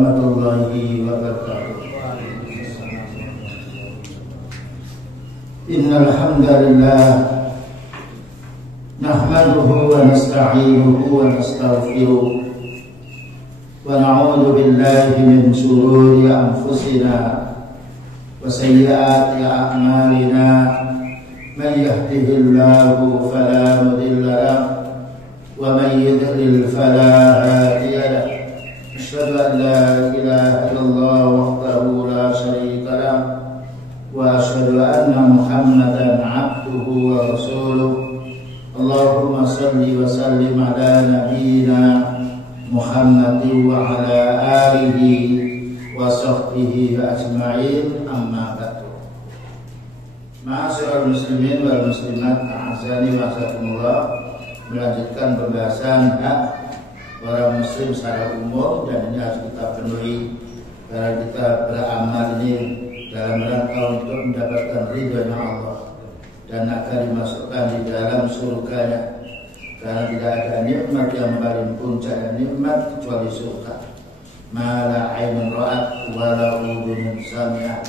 warahmatullahi wabarakatuh. Innal hamdalillah nahmaduhu wa nasta'inuhu wa nastaghfiruh wa na'udzu billahi min shururi anfusina wa sayyiati a'malina. Man yahdihillahu fala mudilla lahu wa man yudlil fala hadiya lahu. Asyhadu an la ilaha illallah wahdahu la syarika lahu wa asyhadu anna Muhammadan abduhu wa rasuluh. Allahumma salli wa sallim ala nabiyyina Muhammadin wa ala alihi wa sahbihi ajma'in, amma ba'du. Ma'asyiral muslimin wal muslimat, a'azzani wa a'azzakumullah. Melanjutkan pembahasan hak orang muslim secara umum, dan ini harus kita penuhi karena kita beramal ini dalam rangka untuk mendapatkan ridhonya Allah dan akan dimasukkan di dalam surganya, karena tidak ada nikmat yang paling puncak nikmat kecuali surga. Ma la ainun ra'at wa la udhunun sami'at,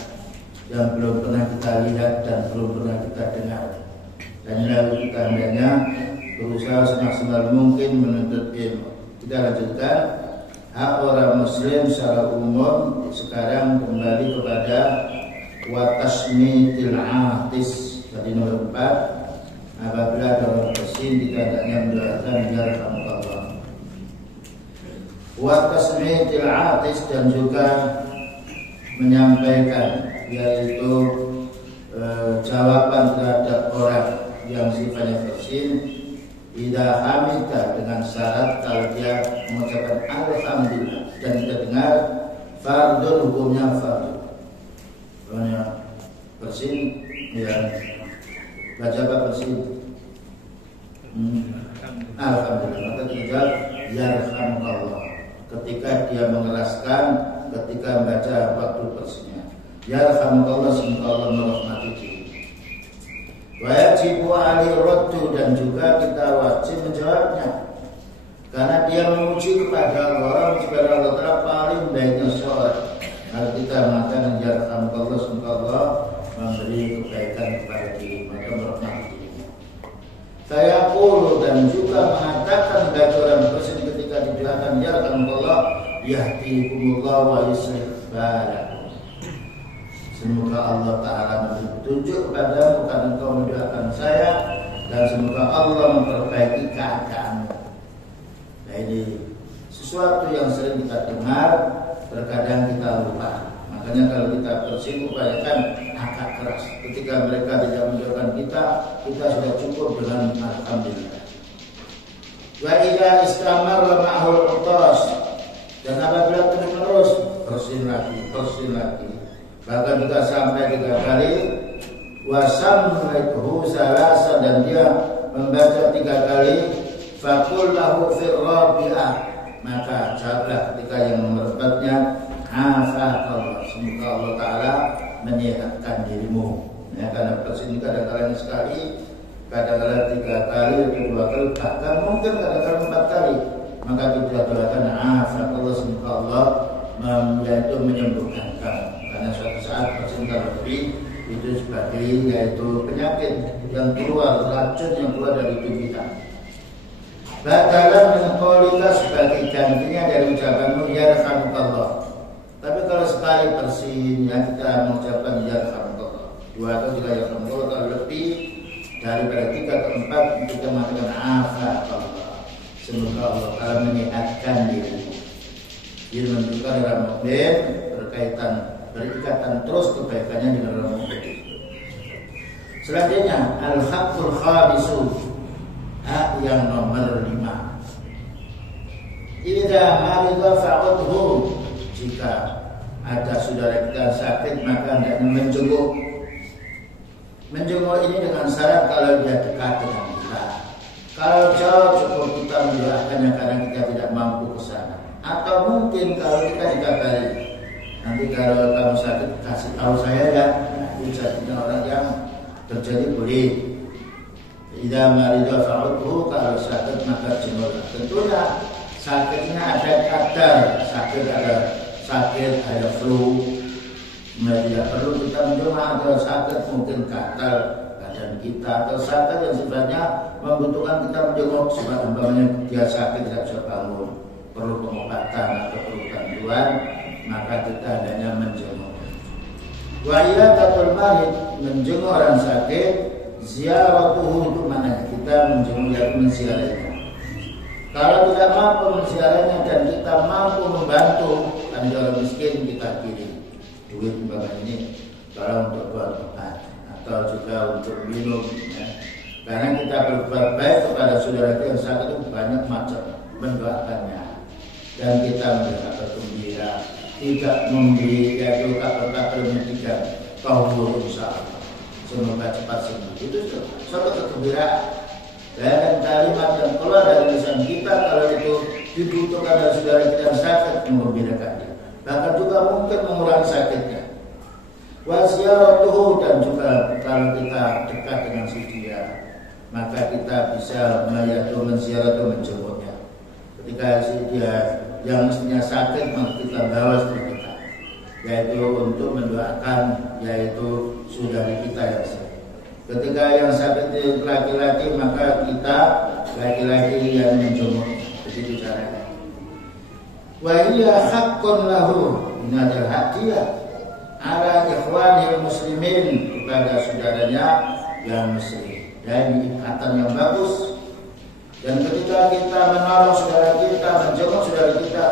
yang belum pernah kita lihat dan belum pernah kita dengar. Dan lalu kita hendaknya berusaha semaksimal mungkin menuntut ilmu. Kita lanjutkan hak orang muslim secara umum. Sekarang kembali kepada wa tasmitil atis. Tadi nomor 4, apabila ada orang bersin kita hendaknya mendoakan yarhamukallah. Wa tasmitil atis, dan juga menyampaikan, yaitu jawaban terhadap orang yang sifatnya bersin, tidak hamida, dengan syarat kalau dia mengucapkan alhamdulillah, dan kita dengar fardun hukumnya fardun. Soalnya bersin ya baca apa bersin? Alhamdulillah. Maka kita yarhamukallah ketika dia mengeraskan, ketika membaca waktu bersinnya. Yarhamukallah, semoga Allah merahmati diri. Wajib alaihi raddu, dan juga kita wajib menjawabnya, karena dia memuji kepada Allah subhanahu wa ta'ala paling baiknya sholat. Kalau kita mengatakan yarhamukallah, semoga Allah memberi kebaikan kepada diri, maka merahmati dirinya. Saya qulu, dan juga mengatakan bagi orang bersin ketika didoakan yarhamukallah, yahdikumullah wa yuslih balakum. Semoga Allah Ta'ala memberi petunjuk kepadamu karena engkau mendoakan saya, dan semoga Allah memperbaiki keadaanmu. Nah, ini sesuatu yang sering kita dengar, terkadang kita lupa. Makanya kalau kita bersin, upayakan agak keras. Ketika mereka tidak mendoakan kita sudah cukup dengan alhamdulillah. Wa idza istamara ma'hul utas, dan apabila terus bersin lagi. Bahkan juga sampai 3 kali. Wasammaituhu salasa, dan dia membaca 3 kali. Faqul lahu fir rabi'ah, maka jawablah ketika yang nomor 4-nya, afaqallah, semoga Allah Ta'ala menyehatkan dirimu. Ya, karena bersin kadang-kadang sekali, kadang-kadang 3 kali atau 2 kali, bahkan mungkin kadang-kadang 4 kali. Maka kita doakan afaqallah, semoga Allah yaitu menyembuhkan kamu. Karena suatu saat bersin lebih itu sebagai yaitu penyakit yang keluar, racun yang keluar dari tubuh kita. Badalan min qaulika, sebagai gantinya dari ucapanmu yarhamukallah. Tapi kalau sekali bersin ya kita mengucapkan yarhamukallah, 2 atau 3 yarhamukallah, kalau lebih daripada 3 atau 4 kita mengatakan afaqallah, semoga Allah Ta'ala menyehatkan dirimu. Ini menunjukkan orang mukmin berikatan terus kebaikannya dengan orang mukmin. Selanjutnya al-haqqul khamisu, hak yang nomor 5. Idza marida fa'udhu, jika ada saudara kita sakit maka hendaknya menjenguk. Menjenguk ini dengan syarat kalau dia dekat dengan kita. Kalau jauh cukup kita mendoakannya karena kita tidak mampu ke sana. Atau mungkin kalau kita dikabari, nanti kalau kamu sakit kasih tahu saya ya. Nah, itu jadinya orang yang terjadi boleh. Idza marida fa'udhu, kalau sakit maka jenguklah. Tentunya sakitnya ada kadar, sakit ada sakit, ada flu, tidak perlu kita menjenguk. Atau sakit mungkin gatal badan kita, atau sakit yang sifatnya membutuhkan kita menjenguk, sebab umpamanya dia sakit tidak bisa bangun, perlu pengobatan atau perlu bantuan, maka kita adanya menjenguk. Wa'iyadatul marid, menjenguk orang sakit, ziaratuhu itu maknanya kita menjenguk dan menziarahnya. Kalau tidak mampu menziarahnya dan kita mampu membantu, kan orang miskin kita kirim duit umpamanya ini, kalau untuk buat obat atau juga untuk minum, ya. Karena kita berbuat baik kepada saudara kita yang sakit itu banyak macam mendoakannya, dan kita menjadi bergembira, tidak memberi yaitu kabar-kabar menyedihkan, kau insya-Allah semoga cepat sembuh. Itu suatu kegembiraan. Dan kalimat yang keluar dari lisan kita kalau itu dibutuhkan dari saudara kita yang sakit, mengembirakan dia. Bahkan juga mungkin mengurangi sakitnya. Wasyaratuhu, dan juga kalau kita dekat dengan si dia, maka kita bisa menziarah atau menjenguknya. Ketika si dia yang mestinya sakit, maka kita bawa istri kita, yaitu untuk mendoakan, yaitu saudari kita yang sakit. Ketika yang sakit itu laki-laki, maka kita laki-laki yang menjenguk. Begitu caranya. Wa hiya haqqun lahu, ini adalah hak dia ala ikhwanil muslimin, kepada saudaranya yang muslim. Dan ikatan yang bagus. Dan ketika kita menolong saudara kita, menjenguk saudara kita,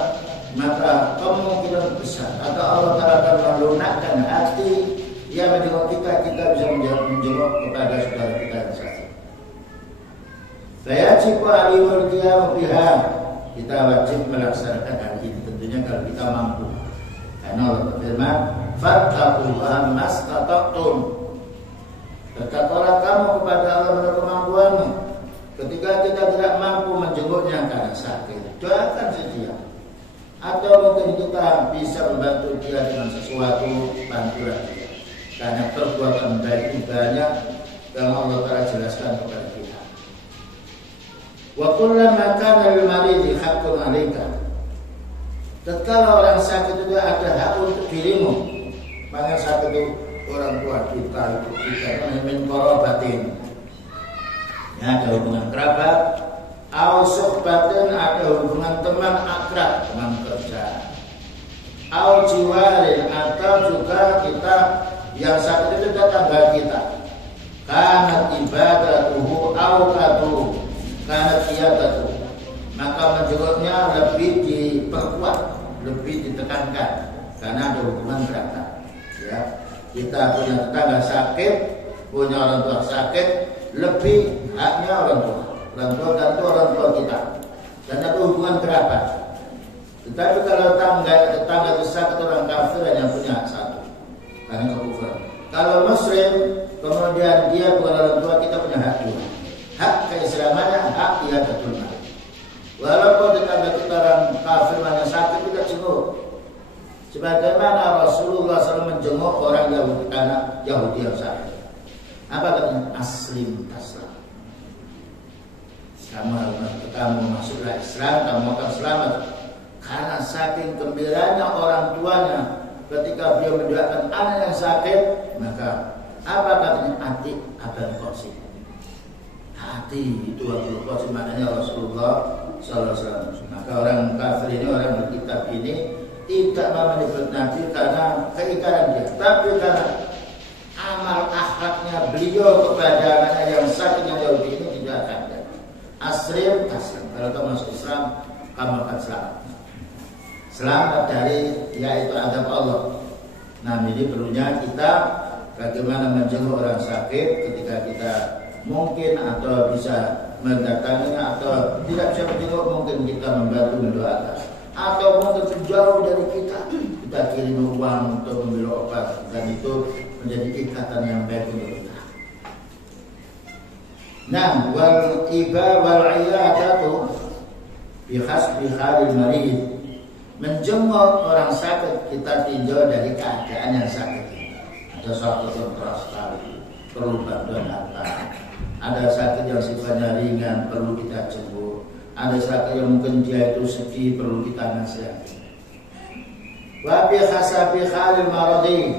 maka kemungkinan besar atau Allah Ta'ala akan melunakkan hati ia menjenguk kita, kita bisa menjenguk kepada saudara kita yang sakit. Saya cipu alimul qiyam biha, kita wajib melaksanakan hal ini tentunya kalau kita mampu. Karena Allah berfirman, fattaqullaha mastata'tum. Bertakwalah kamu kepada Allah menurut kemampuanmu. Ketika kita tidak mampu menjenguknya karena sakit, doakan dia. Atau mungkin kita bisa membantu dia dengan sesuatu, bantulah dia. Karena perbuatan baik itu banyak yang Allah Ta'ala jelaskan kepada kita. Wa kullama kana lil maridi haqqun 'alaika. Tatkala orang sakit itu ada hak untuk dirimu. Maka sakit itu orang tua kita, itu kita min qarabatin. Ya, ada hubungan kerabat, au suhbatin, ada hubungan teman akrab, teman kerja. Au jiwarin, atau juga kita yang sakit itu tetangga kita. Kanat ibadatuhu awqatuhu, kanat iyadatuhu. Maka menjenguknya lebih diperkuat, lebih ditekankan, karena ada hubungan kerabat. Ya, kita punya tetangga sakit, punya orang tua sakit, lebih haknya orang tua. Orang tua tentu orang tua kita, dan ada hubungan kerabat. Tetapi kalau tetangga itu sakit orang kafir yang punya hak satu, karena kekufuran. Kalau muslim, kemudian dia bukan orang tua, kita punya hak dua. Hak keislamannya, hak dia terima. Walaupun tetangga kita orang kafir yang sakit, kita jenguk. Sebagaimana Rasulullah SAW menjenguk orang Yahudi, anak Yahudi yang sakit. Apa katanya? Aslim taslam. Kamu masuklah Islam, kamu akan selamat. Karena saking gembiranya orang tuanya ketika beliau mendoakan anak yang sakit, maka apa katanya? Hati Abul Qasim. Hati itu Abul Qasim, maknanya Rasulullah SAW. Maka orang kafir ini, orang berkitab ini tidak mau menyebut Nabi karena keikaran dia, tapi karena amal akhlaknya beliau kepada anaknya yang sakit yang Yahudi ini tidak akan. Aslim taslim. Kalau kamu masuk Islam, kamu akan selamat. Selamat dari yaitu azab Allah. Nah, ini perlunya kita bagaimana menjenguk orang sakit ketika kita mungkin atau bisa mendatanginya, atau tidak bisa menjenguk, mungkin kita membantu mendoakan, atau mungkin jauh dari kita kirim uang untuk membeli obat, dan itu menjadi ikatan yang baik untuk kita. Nah, wal iba wal iyadatu bi hasbi halil marid. Menjenguk orang sakit, kita tinjau dari keadaan yang sakit. Ada sakit yang keras sekali, perlu bantuan apa? Ada sakit yang sifatnya ringan, perlu kita jenguk. Ada sakit yang mungkin dia itu sedih, perlu kita nasihati. Wa bi hasabi halil maradi,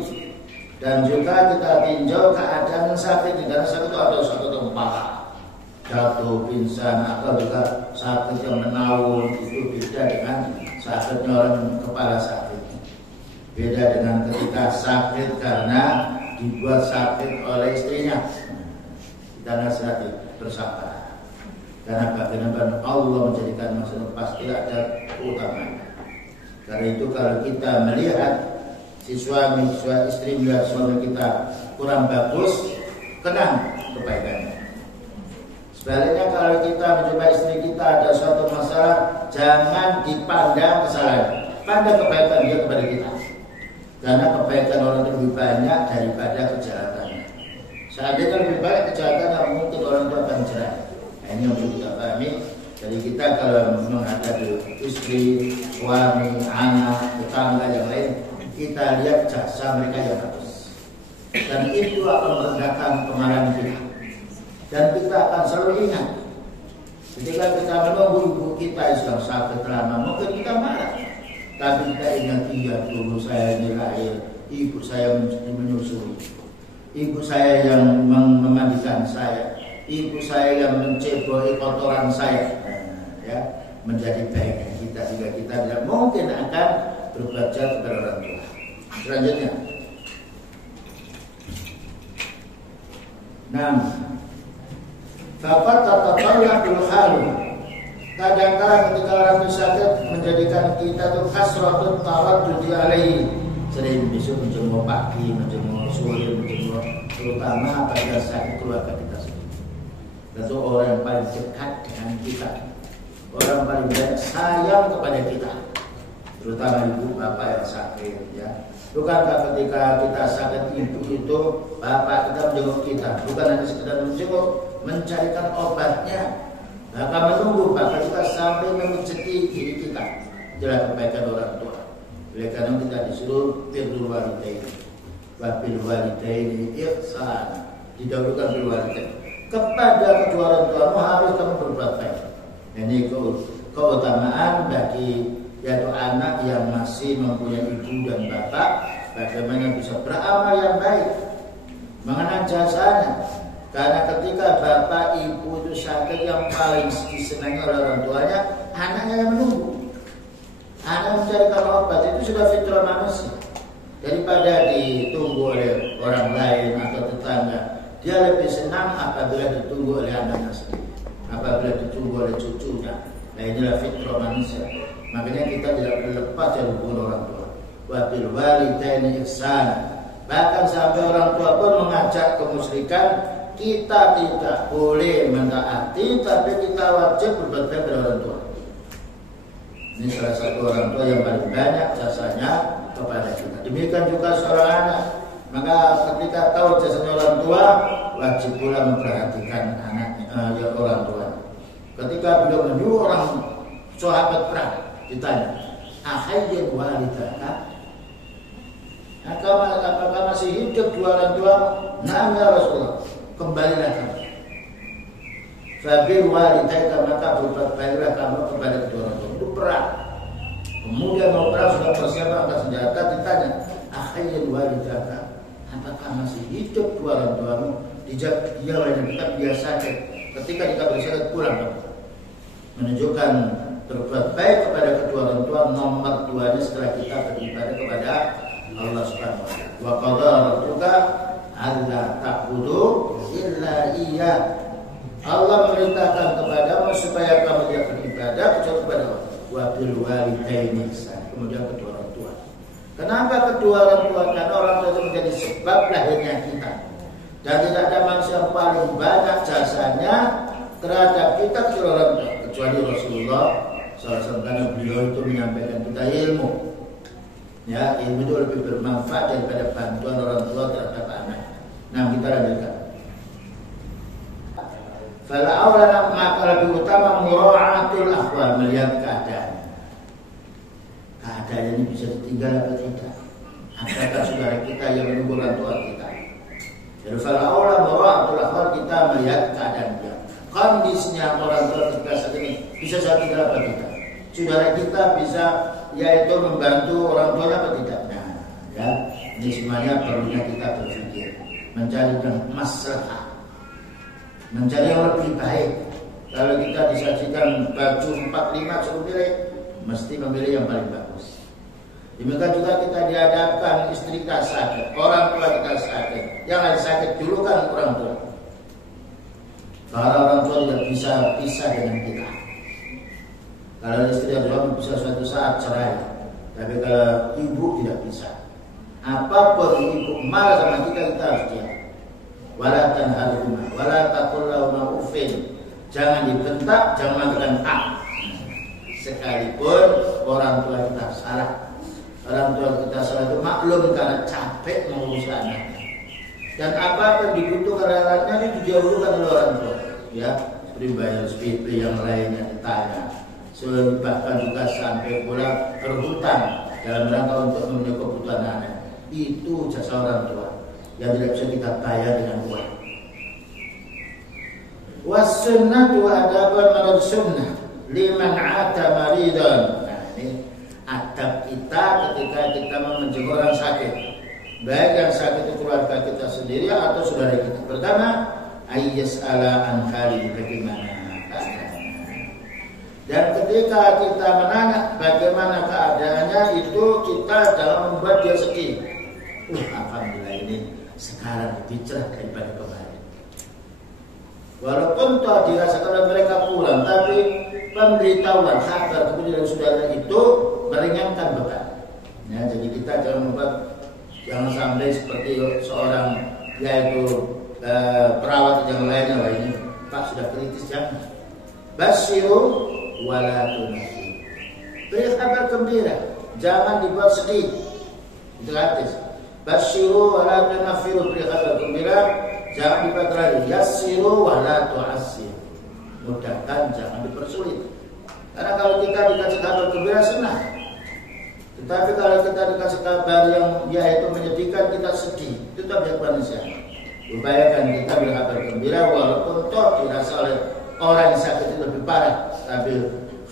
dan juga kita tinjau keadaan sakit. Karena sakit itu ada satu tempat jatuh, pingsan, atau juga sakit yang menaun, itu beda dengan sakitnya orang kepala sakit. Beda dengan ketika sakit karena dibuat sakit oleh istrinya. Kita nasihati bersabar. Karena bagaimana Allah menjadikan manusia pasti ada utamanya. Karena itu kalau kita melihat si suami, istri melihat suami kita kurang bagus, kenang kebaikannya. Sebaliknya kalau kita mencoba istri kita ada suatu masalah, jangan dipandang kesalahan, pandang kebaikan dia kepada kita. Karena kebaikan orang itu lebih banyak daripada kejahatannya. Seandainya lebih banyak kejahatannya, mungkin orang itu akan cerai. Nah, ini yang perlu kita pahami. Jadi kita kalau menghadapi istri, suami, anak, tetangga yang lain, kita lihat jasa mereka yang bagus. Dan itu akan merendahkan kemarahan kita. Dan kita akan selalu ingat, ketika kita menunggu ibu kita yang sedang sakit lama, mungkin kita marah. Tapi kita ingat, iya dulu saya dilahir, ibu saya menyusui, ibu saya yang memandikan saya, ibu saya yang menceboi kotoran saya. Ya, menjadi baiknya kita jika kita tidak mungkin akan berbuat jahat kepada orang tua. Selanjutnya, 6. Bapak tatatallaqul halu. Kadang-kadang ketika orang itu sakit menjadikan kita itu kasratut taraddudi alaihi. Sering besok menjemur pagi, menjemur sore, menjemur, terutama pada sakit keluarga kita sendiri. Itu orang yang paling dekat dengan kita. Orang paling banyak sayang kepada kita, terutama ibu bapak yang sakit, ya. Bukankah ketika kita sakit ibu itu bapak kita menjenguk kita, bukan hanya sekedar menjenguk, mencarikan obatnya, bahkan menunggu bapak kita sampai memijiti diri kita. Itulah kebaikan orang tua. Oleh karena kita disuruh birrul walidaini wa bil walidaini ihsan, didahulukan bil walidaini. Kepada kedua orang tuamu harus kamu berbuat baik. Ini keutamaan bagi yaitu anak yang masih mempunyai ibu dan bapak, bagaimana bisa beramal yang baik, mengenal jasanya. Karena ketika bapak ibu itu sakit, yang paling disenangi oleh orang tuanya, anaknya yang menunggu. Anak mencarikan obat, itu sudah fitrah manusia. Daripada ditunggu oleh orang lain atau tetangga, dia lebih senang apabila ditunggu oleh anaknya sendiri, apabila ditunggu oleh cucunya. Nah, inilah fitrah manusia. Makanya kita tidak boleh lepas dari hubungan orang tua. Wa bil walidaini ihsan. Bahkan sampai orang tua pun mengajak kemusyrikan, kita tidak boleh mentaati, tapi kita wajib berbuat baik kepada orang tua. Ini salah satu orang tua yang paling banyak jasanya kepada kita. Demikian juga seorang anak. Maka ketika tahu jasanya orang tua, wajib pula memperhatikan anaknya, orang tua. Ketika beliau menyuruh orang sahabat perang, ditanya, ahayyin walidaka? Apakah masih hidup dua orang tua? Naam ya Rasulullah. Kembalilah kamu. Fabir walidaka, maka berbuat baiklah kamu kepada kedua orang tua. Itu perang. Kemudian mau perang sudah persiapan angkat senjata, ditanya, ahayyin walidaka? Apakah masih hidup dua orang tuamu? Dijawab, dia wajib tetap biasa. Ketika dikabari sakit pulang, menunjukkan berbuat baik kepada kedua orang tua nomor 2 setelah kita beribadah kepada Allah Subhanahu wa taala. Wa qadara rabbuka alla ta'budu illa iyyah. Allah memerintahkan kepadamu supaya kamu tidak beribadah kecuali kepada Allah. Wa bil walidaini ihsan. Kemudian kedua orang tua. Kenapa kedua orang tua? Karena orang tua itu menjadi sebab lahirnya kita. Dan tidak ada manusia yang paling banyak jasanya terhadap kita kecuali orang tua, kecuali Rasulullah SAW, karena beliau itu menyampaikan kita ilmu. Ya, ilmu itu lebih bermanfaat daripada bantuan orang tua terhadap anak. Nah, kita lanjutkan. Fala awla, maka lebih utama mura'atul ahwal, melihat keadaan. Keadaan ini bisa ditinggal atau tidak? Apakah saudara kita yang menunggu orang tua kita? Jadi fala awla mura'atul ahwal, kita melihat keadaan dia. Kondisinya orang tua ketika saat ini bisa saja tinggal apa tidak. Saudara kita bisa yaitu membantu orang tuanya atau tidaknya. Ya, ini semuanya perlunya kita berpikir, mencari yang maslahah, mencari yang lebih baik. Kalau kita disajikan baju 4-5 suruh pilih, mesti memilih yang paling bagus. Demikian juga kita dihadapkan istri kita sakit, orang tua kita sakit, yang lagi sakit dulu kan orang tua. Karena orang tua tidak bisa pisah dengan kita. Kalau istri dan suami bisa suatu saat cerai, tapi kalau ibu tidak bisa. Apapun ibu marah sama kita harus diam. Wala tanharhuma, wala taqul lahuma uffin. Jangan dibentak, jangan mengatakan ah. Sekalipun orang tua kita salah, orang tua kita salah itu maklum karena capek mengurus anaknya. Dan apa yang dibutuhkan anaknya itu dijauhkan oleh orang tua. Ya, seperti bayar SPP yang lainnya ditanya. Bahkan juga sampai pula berhutang dalam rangka untuk memenuhi kebutuhan anak. Itu jasa orang tua yang tidak bisa kita bayar dengan uang. Was-sunnatu adabun menurut sunnah liman ata maridan. Nah, ini adab kita ketika kita menjenguk orang sakit, baik yang sakit itu keluarga kita sendiri atau saudara kita. Pertama, ayyas'ala an hali, bagaimana keadaannya. Dan ketika kita menanya bagaimana keadaannya, itu kita jangan membuat dia sedih. Alhamdulillah ini sekarang lebih cerah daripada kemarin. Walaupun toh dirasakan oleh mereka kurang, tapi pemberitahuan kabar kemudian saudara itu meringankan beban. Ya, jadi kita jangan sampai seperti seorang yaitu perawat yang lainnya, wah ini Pak sudah kritis, jangan. Basyiru wala tunfiru. Beri kabar gembira, jangan dibuat sedih. Itu hadis. Basyiru wala tunfiru, beri kabar gembira, jangan dibuat lagi. Yassiru wala tu'assir. Mudahkan, jangan dipersulit. Karena kalau kita dikasih kabar gembira senang. Tetapi kalau kita dikasih kabar yang yaitu menyedihkan, kita sedih. Itu tabiat manusia. Upayakan kita berkabar gembira walaupun toh dirasa oleh orang yang sakit itu lebih parah, tapi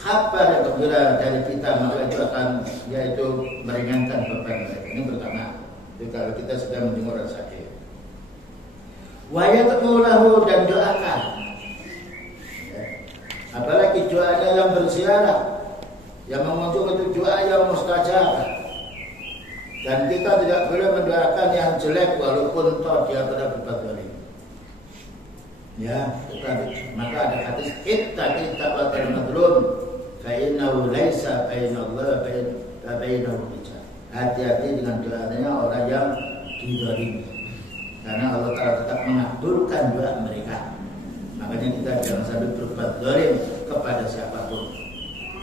kabar yang gembira dari kita maka itu akan yaitu meringankan beban mereka. Ini pertama. Jadi kalau kita sedang mendengar orang sakit, wayatqulahu, dan doakan. Ya. Apalagi doanya yang berziarah, yang mengunjung itu doa yang mustajab. Dan kita tidak boleh mendoakan yang jelek walaupun toh dia pernah berbuat zalim. Ya, tetapi maka ada hadis ittaqi taqwatal madlum fa innahu laisa bainallahi wa bainahu hijab. Hati-hati dengan doanya orang yang dizalimi. Karena Allah Ta'ala tetap mengabulkan doa mereka. Makanya kita jangan sampai berbuat zalim kepada siapapun.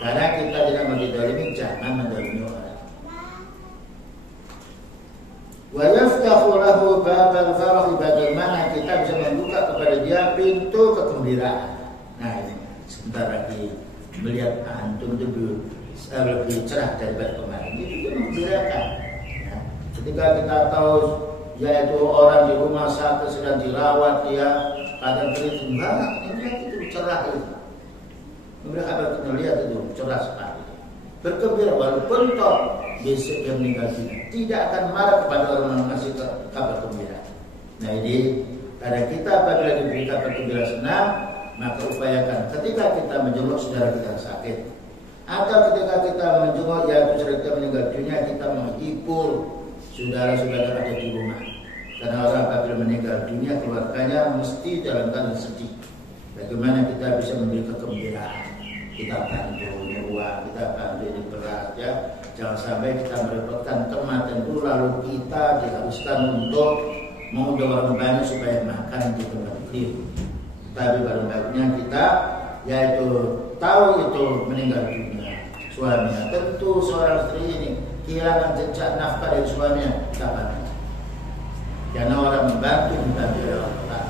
Karena kita tidak mau dizalimi, jangan menzalimi orang. Wa yaftahu lahu babal farah, bagaimana kita bisa membuka kepada dia pintu kegembiraan. Nah ini sebentar lagi melihat antum itu lebih cerah daripada kemarin. Itu juga menggembirakan. Ya. Ketika kita tahu yaitu orang di rumah sakit sedang dirawat, dia kadang kritis banget, itu cerah itu. Kemudian apa kita lihat itu cerah sekali. Bergembira walaupun toh besok yang meninggal dunia, tidak akan marah kepada orang yang ngasih kabar gembira. Nah ini karena kita apabila diberi kabar gembira senang, maka upayakan ketika kita menjenguk saudara kita sakit, atau ketika kita menjenguk yaitu saudara kita meninggal dunia, kita menghibur saudara-saudara ada di rumah. Karena orang apabila meninggal dunia, keluarganya mesti dalam keadaan sedih. Bagaimana kita bisa memberi kegembiraan? Kita bantu ini uang, kita bantu ini beras, ya. Jangan sampai kita merepotkan kematian itu lalu kita diharuskan untuk mengundang orang banyak supaya makan di tempat itu. Tapi pada baiknya kita yaitu tahu itu meninggal dunia suaminya. Tentu seorang istri ini kehilangan jejak nafkah dari suaminya kapan? Karena orang membantu oleh Allah.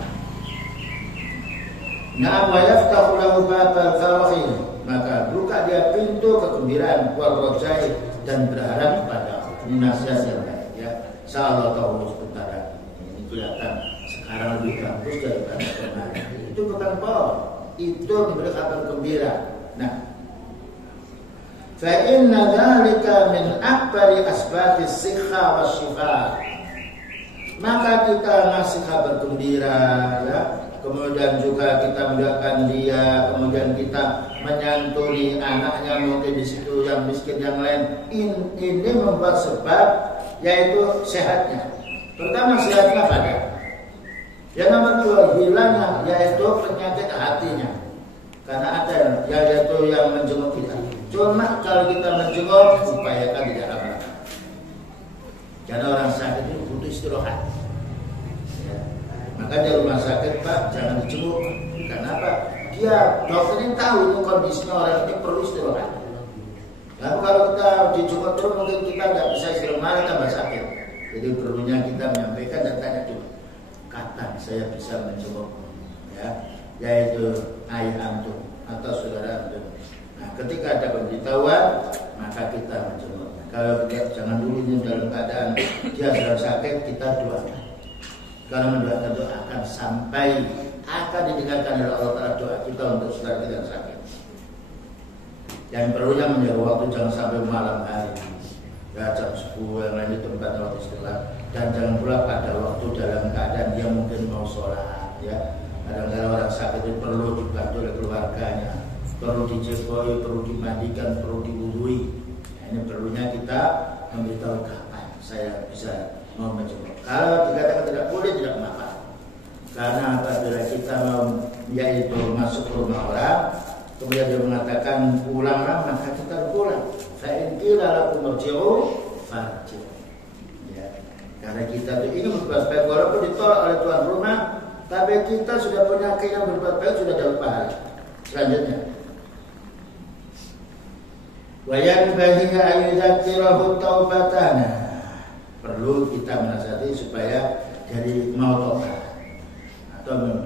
Nah, wa yaftahu lahu babal farahi, maka buka dia pintu kegembiraan wal rajai, dan berharap pada nasihat yang baik, ya. Insyaallah tahu sebentar lagi ini kelihatan sekarang lebih bagus daripada kemarin. Itu bukan bohong, itu memberi kabar gembira. Nah, Fa inna dzalika min akbari asbabis sikha wasyifa. Maka kita ngasih kabar gembira, ya. Kemudian juga kita mendoakan dia, kemudian kita menyantuni anaknya mungkin di situ yang miskin yang lain. Ini membuat sebab yaitu sehatnya. Pertama sehatnya pada. Yang nomor dua hilangnya yaitu penyakit hatinya. Karena ada yaitu yang menjenguk kita. Cuma kalau kita menjenguk upayakan tidak lama. Karena orang sakit itu butuh istirahat. Maka di rumah sakit Pak jangan dijenguk. Karena apa? Dia dokter ini tahu ini kondisinya orang ini perlu istirahat. Lalu kalau kita dijenguk terus mungkin kita nggak bisa istirahat, malah tambah sakit. Jadi perlunya kita menyampaikan dan tanya dulu, kapan saya bisa menjenguk, ya, yaitu ayah antum atau saudara antum. Nah, ketika ada pemberitahuan maka kita menjenguknya. Kalau tidak jangan dulu ini dalam keadaan dia sedang sakit kita doakan. Kalau mendoakan itu akan sampai akan didengarkan oleh Allah Ta'ala doa kita untuk saudara kita yang sakit. Yang perlunya menjaga waktu jangan sampai malam hari, ya, jam 10 yang lain di tempat waktu istirahat. Dan jangan pula pada waktu dalam keadaan dia mungkin mau sholat, ya. Kadang-kadang orang sakit itu perlu dibantu oleh keluarganya, perlu dijeboi, perlu dimandikan, perlu diwudhui. Nah, ini perlunya kita memberitahu kapan saya bisa mau menjenguk. Kalau dikatakan tidak boleh, tidak mengapa. Karena apabila kita mau yaitu masuk ke rumah orang, kemudian dia mengatakan pulanglah, maka kita pulang. Fa in qila lakum irji'u farji'u. Ya. Karena kita itu ingin berbuat baik walaupun ditolak oleh tuan rumah, tapi kita sudah punya keinginan berbuat baik, sudah dapat pahala. Selanjutnya, wa yanbaghi an yudzakkirahu taubatana. Perlu kita menasihati supaya dari mau tobat atau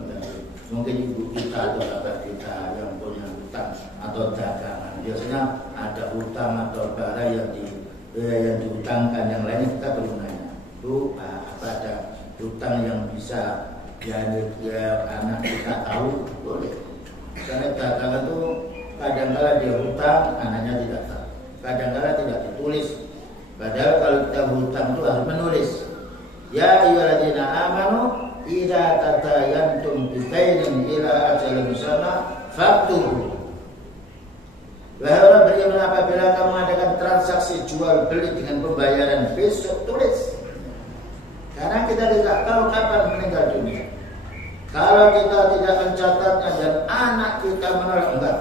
mungkin ibu kita atau bapak kita yang punya hutang atau dagangan, biasanya ada hutang atau barang yang dihutangkan yang lain, kita perlu nanya, Bu, apa ada hutang yang bisa ya anak kita tahu? Boleh. Karena dagangan itu kadang-kala dia hutang, anaknya tidak tahu, kadang-kala tidak ditulis. Padahal kalau kita hutang itu harus menulis. Ya ayyuhalladzina amanu idza tadayantum bidainin ila ajalin musamma faktubu. Wahai orang beriman, apabila kamu mengadakan transaksi jual beli dengan pembayaran besok, tulis. Karena kita tidak tahu kapan meninggal dunia. Kalau kita tidak mencatatnya dan anak kita menolak, enggak,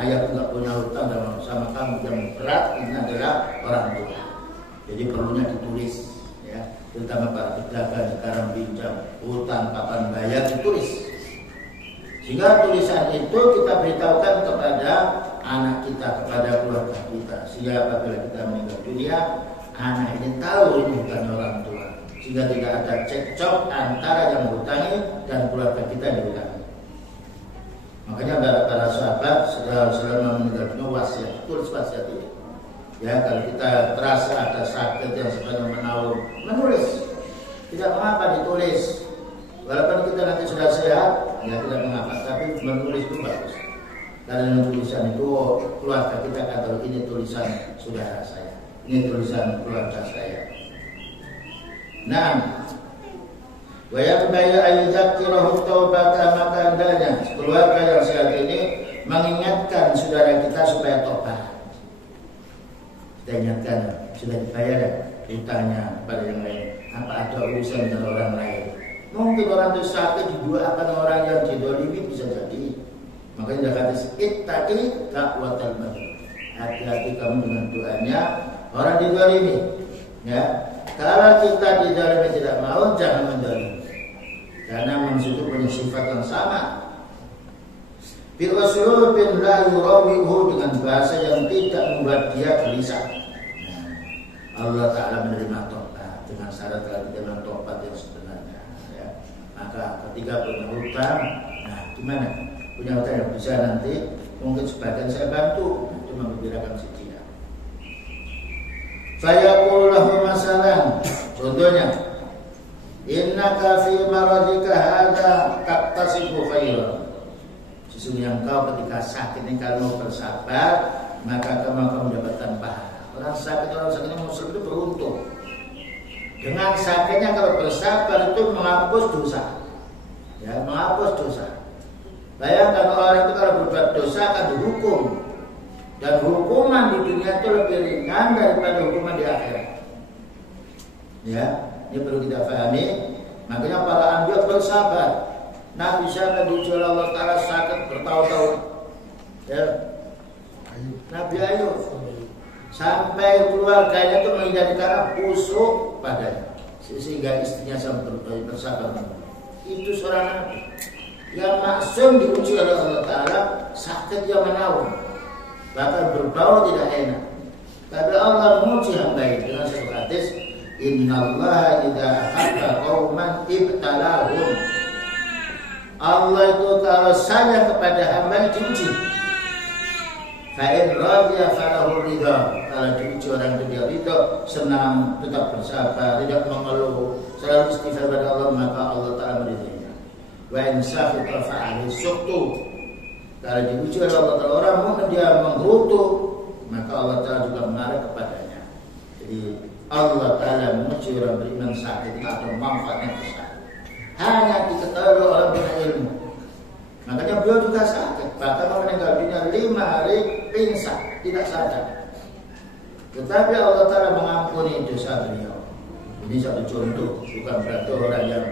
ayah enggak punya hutang sama kamu yang berat, ini adalah orang tua. Jadi perlunya ditulis, ya, terutama para pedagang sekarang pinjam hutang kapan bayar ditulis. Sehingga tulisan itu kita beritahukan kepada anak kita, kepada keluarga kita. Sehingga apabila kita meninggal dunia, anak ini tahu ini bukan orang tua. Sehingga tidak ada cekcok antara yang menghutangi dan keluarga kita yang dihutangi. Makanya para sahabat selama meninggal dunia wasiat, tulis wasiat ini. Ya, kalau kita terasa ada sakit yang sedang menaun, menulis. Tidak mengapa ditulis. Walaupun kita nanti sudah sehat, ya tidak mengapa. Tapi menulis itu bagus. Karena tulisan itu keluarga kita akan tahu ini tulisan saudara saya, ini tulisan keluarga saya. Nah, wa yaqbaya ayyudzakirahu taubata, maka hendaknya keluarga yang sehat ini mengingatkan saudara kita supaya tobat. Kita ingatkan, sudah dibayar hutangnya pada yang lain. Apa ada urusan dengan orang lain? Mungkin orang itu sakit didoakan orang yang didolimi, bisa jadi. Makanya dia kata ittaqi da'watal mazlum. Hati-hati kamu dengan doanya orang didolimi. Ya, kalau kita didolimi tidak mau, jangan mendolimi. Karena manusia itu punya sifat yang sama. Bil uslubin la yurawihu, dengan bahasa yang tidak membuat dia gelisah. Allah Ta'ala menerima tobat dengan syarat kalau kita dengan tobat yang sebenarnya, ya. Maka ketika punya hutang, nah gimana? Punya hutang yang bisa nanti mungkin sebagian saya bantu, itu membicarakan si dia. Fayaqulu lahu masalan, contohnya, innaka fi maradika hadza taktasibu khairan. Sesungguhnya engkau ketika sakit ini kalau bersabar, maka kamu akan mendapatkan pahala. Orang sakitnya muslim itu beruntung. Dengan sakitnya kalau bersabar itu menghapus dosa. Ya, menghapus dosa. Bayangkan orang itu kalau berbuat dosa akan dihukum. Dan hukuman di dunia itu lebih ringan daripada hukuman di akhirat. Ya, ini perlu kita pahami. Makanya para anbiya bersabar. Nabi siapa diuji oleh Allah Ta'ala sakit bertahun-tahun. Ya, Nabi Ayub sampai keluarganya itu menghindari karena busuk padanya, sehingga istrinya sampai bersabar. Itu seorang Nabi yang maksum diuji oleh Allah Ta'ala, sakit yang menawan, bahkan berbau tidak enak. Tapi Allah menguji hamba itu dengan satu hadis, Innallaha idza ahabba qauman ibtalahum. Allah itu kalau sayang kepada hamba diuji. Fa'in radhiya falahu ridha. Kalau diuji orang itu dia ridha, senang, tetap bersabar, tidak mengeluh, selalu istighfar kepada Allah, maka Allah Ta'ala meridainya. Wa in sakhita fa'alayhi sukhtu. Kalau diuji oleh Allah Ta'ala orang mukmin dia menggerutu, maka Allah Ta'ala juga marah kepadanya. Jadi Allah Ta'ala menguji orang beriman sakit atau manfaatnya besar. Hanya diketahui orang punya ilmu. Makanya beliau juga sakit, bahkan meninggal dunia 5 hari pingsan, tidak sadar. Tetapi Allah Ta'ala mengampuni dosa beliau. Ini satu contoh, bukan berarti orang yang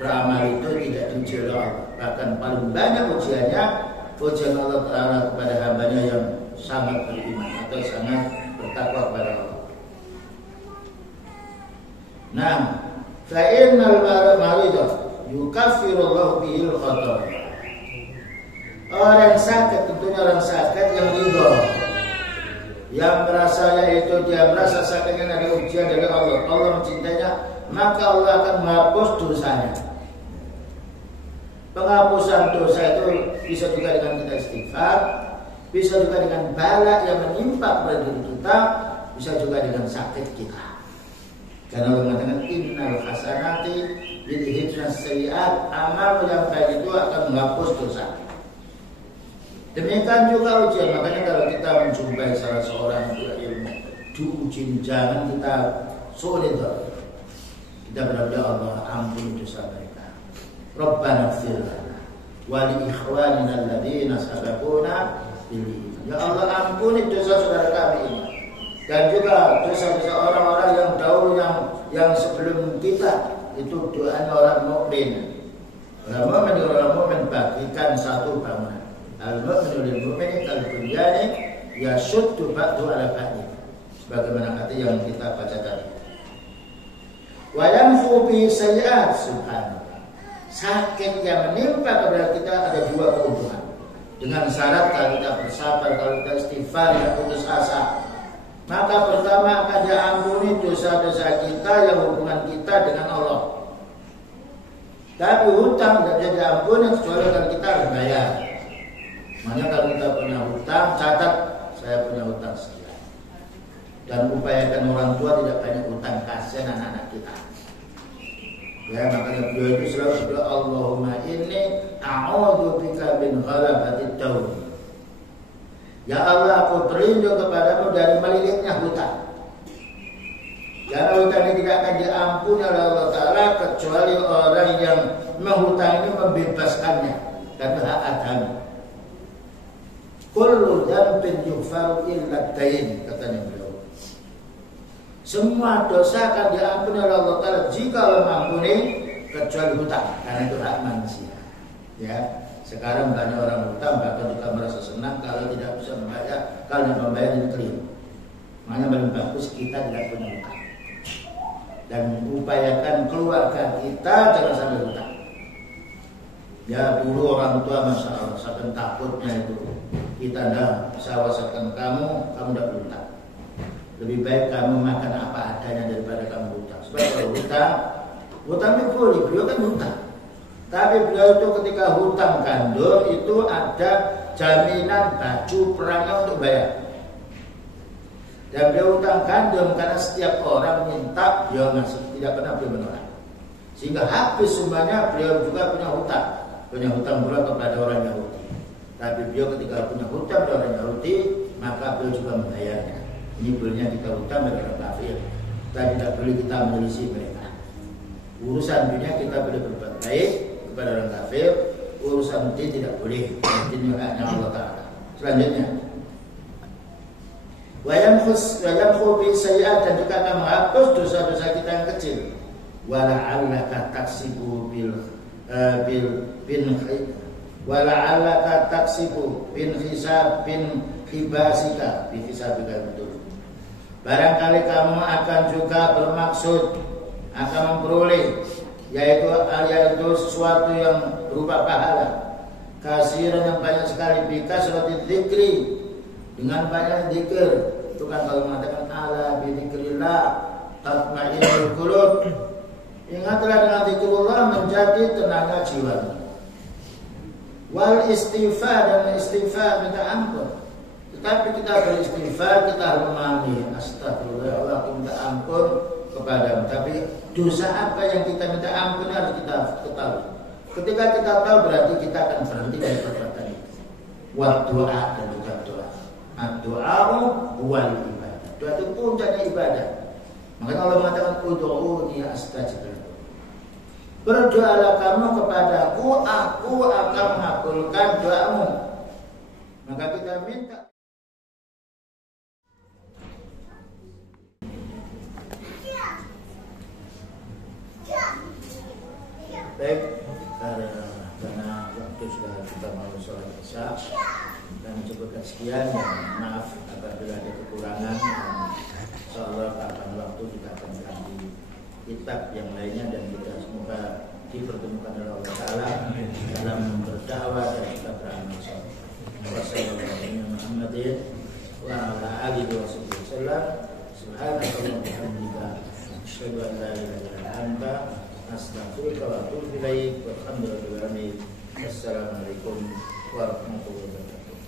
beramal itu tidak diuji oleh Allah. Bahkan paling banyak ujiannya, ujian Allah Ta'ala kepada hambanya yang sangat beriman atau sangat bertakwa kepada Allah. Nah, fa'innal maridah yukaffirullahu bihil khotoya. Orang sakit, tentunya orang sakit yang ridho, yang merasa yaitu dia merasa sakitnya ada ujian dari Allah, Allah mencintainya, maka Allah akan menghapus dosanya. Penghapusan dosa itu bisa juga dengan kita istighfar, bisa juga dengan bala yang menimpa pada diri kita, bisa juga dengan sakit kita. Karena Allah mengatakan innal hasanati yudhibna sayyi'at, amal yang baik itu akan menghapus dosa. Demikian juga ujian. Makanya kalau kita menjumpai salah seorang ilmu diuji, jangan kita sulit. Kita berdoa, ya Allah ampuni dosa mereka. Rabbana ighfir lana wa li ikhwanina alladziina sabaquna bil iman. Ya Allah ampuni dosa saudara kami ini. Dan juga dosa-dosa orang-orang yang dahulu yang sebelum kita. Itu doanya orang mukmin. Orang mukmin bagikan satu bangunan. Al-mu'minu lil-mu'mini kal-bunyani yashuddu ba'du ala ba'di. Sebagaimana kata yang kita baca tadi. Wa yanfu bi sayyi'at, subhanallah. Sakit yang menimpa kepada kita ada dua keuntungan. Dengan syarat kalau kita bersabar, kalau kita istighfar, tidak putus asa. Maka pertama akan diampuni dosa-dosa kita yang hubungan kita dengan Allah. Tapi hutang tidak bisa diampuni kecuali kalau kita harus bayar. Makanya kalau kita punya hutang, catat saya punya hutang sekian. Dan upayakan orang tua tidak banyak hutang, kasihan anak-anak kita. Ya, makanya beliau itu selalu berdoa, Allahumma inni a'udzubika min ghalabatid daun. Ya Allah, aku berlindung kepadamu dari melilitnya hutang. Karena hutang ini tidak akan diampuni oleh Allah Ta'ala kecuali orang yang menghutang ini membebaskannya karena hak agama. Kullu dzambin yughfaru illa dain, katanya beliau. Semua dosa akan diampuni oleh Allah Ta'ala jika Allah mengampuni kecuali hutang, karena itu hak manusia. Ya, sekarang banyak orang hutang bahkan juga merasa senang kalau tidak bisa membayar, kalau tidak membayar ini keliru. Makanya paling bagus kita tidak punya hutang. Dan upayakan keluarga kita jangan sampai hutang. Ya dulu orang tua masya Allah saking takutnya itu kita tidak bisa wasakan kamu tidak hutang. Lebih baik kamu makan apa adanya daripada kamu hutang. Sebab kalau hutang itu boleh, beliau kan hutang. Tapi beliau itu ketika hutang gandum itu ada jaminan baju perangnya untuk bayar. Dan beliau hutang gandum karena setiap orang minta beliau ngasih, tidak pernah beliau menolak. Sehingga habis semuanya beliau juga punya hutang pula kepada orang Yahudi. Tapi beliau ketika punya hutang kepada orang Yahudi, maka beliau juga membayarnya. Ini belinya kita utang bagi orang kafir. Kita tidak boleh kita menyelisih mereka. Urusan dunia kita boleh berbuat baik kepada orang kafir, urusan dia tidak boleh. Ini hanya Allah Ta'ala. Selanjutnya, wayamkhu bi sayyi'at, dan juga akan menghapus dosa-dosa kita yang kecil. Wala'allaka taksibu bin hisab bin hibasika bi hisabika betul. Barangkali kamu akan juga bermaksud akan memperoleh yaitu sesuatu yang berupa pahala kasiran yang banyak sekali, bika seperti dzikri, dengan banyak zikir. Itu kan kalau mengatakan ala bi dzikrillah tatma'innul qulub, ingatlah dengan zikrullah menjadi tenaga jiwa. Wal istighfar, dan istighfar minta ampun. Tetapi kita beristighfar, kita harus memahami astagfirullah ya Allah, aku minta ampun kepadamu. Tapi dosa apa yang kita minta ampun harus kita ketahui. Ketika kita tahu berarti kita akan berhenti dari perbuatan itu. Wa doa, dan juga doa. Doa wal ibadah. Doa itu puncaknya ibadah. Maka Allah mengatakan ud'uuni astajib lakum. Berdoalah kamu kepadaku, aku akan mengabulkan doamu. Maka kita minta. Baik, karena waktu sudah kita mau sholat isya dan cukupkan sekian, maaf apabila ada kekurangan. Insyaallah kapan waktu kita akan ganti kitab yang lainnya, dan kita semoga dipertemukan oleh Allah Ta'ala dalam berdakwah dan kita beramal saleh. Wassalamualaikum warahmatullahi wabarakatuh. Subhanallah wa bihamdika, asyhadu an la ilaha illa anta, astaghfiruka wa atubu ilaik. Walhamdulillahirabbil alamin. Assalamualaikum warahmatullahi wabarakatuh.